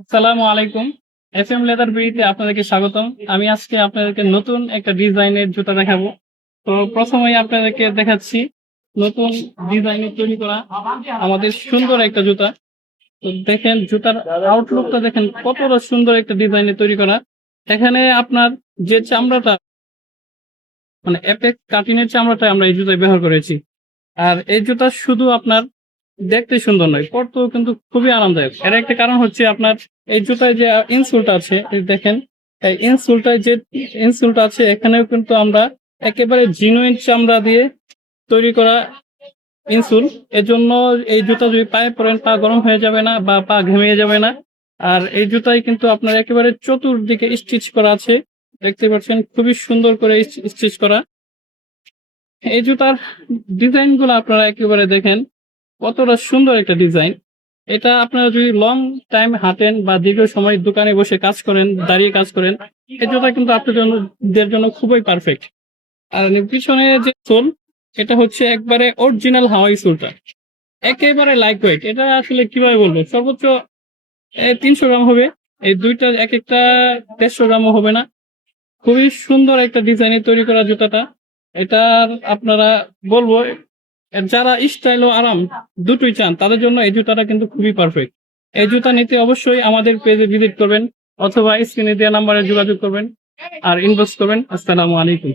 আসসালামু আলাইকুম। FM leather বিডিতে আপনাদেরকে স্বাগতম। আমি আজকে আপনাদেরকে নতুন একটা ডিজাইনের জুতা দেখাবো। তো প্রথমেই আপনাদেরকে দেখাচ্ছি নতুন ডিজাইনের তৈরি করা আমাদের সুন্দর একটা জুতা। তো দেখেন জুতার আউটলুকটা দেখেন কতটা সুন্দর একটা ডিজাইনে তৈরি করা। এখানে আপনার যে চামড়াটা মানে অ্যাপেক্স কাটিনের চামড়াটা আমরা এই জুতায় ব্যবহার করেছি। আর এই জুতা শুধু আপনার দেখতে সুন্দর নয়, পরতেও কিন্তু খুবই আরামদায়ক। এর একটা কারণ হচ্ছে আপনার এই জুতায় যে ইনসোলটা আছে, এই দেখেন এই ইনসোলটায় যে ইনসোলটা আছে এখানেও কিন্তু আমরা একেবারে জিনুইন চামড়া দিয়ে তৈরি করা ইনসোল। এজন্য এই জুতা যদি পায়ে পরেন পা গরম হয়ে যাবে না বা পা ঘেমে যাবে না। আর এই জুতায় কিন্তু আপনার একেবারে চতুর্দিকে স্টিচ করা আছে, দেখতে পাচ্ছেন খুবই সুন্দর করে স্টিচ করা। এই জুতার ডিজাইন গুলো আপনারা একেবারে দেখেন কতটা সুন্দর একটা ডিজাইন। এটা আপনারা যদি লং টাইম হাঁটেন বা দীর্ঘ সময় দোকানে বসে কাজ করেন, দাঁড়িয়ে কাজ করেন, এই জুতা কিন্তু আপনাদের জন্য খুবই পারফেক্ট। আর পিছনে যে সোল, এটা হচ্ছে একবারে অরিজিনাল হাওয়াই সোলটা, একেবারে লাইট ওয়েট। এটা আসলে কিভাবে বলবো, সর্বোচ্চ 300 গ্রাম হবে। এই দুইটা এক একটা 150 গ্রামও হবে না। খুবই সুন্দর একটা ডিজাইনে তৈরি করা জুতাটা। এটার আপনারা বলবো যারা স্টাইল ও আরাম দুটোই চান তাদের জন্য এই জুতাটা কিন্তু খুবই পারফেক্ট। এই জুতা নিতে অবশ্যই আমাদের পেজে ভিজিট করবেন অথবা স্ক্রিনে দেওয়া নাম্বারে যোগাযোগ করবেন আর ইনবক্স করবেন। আসসালামু আলাইকুম।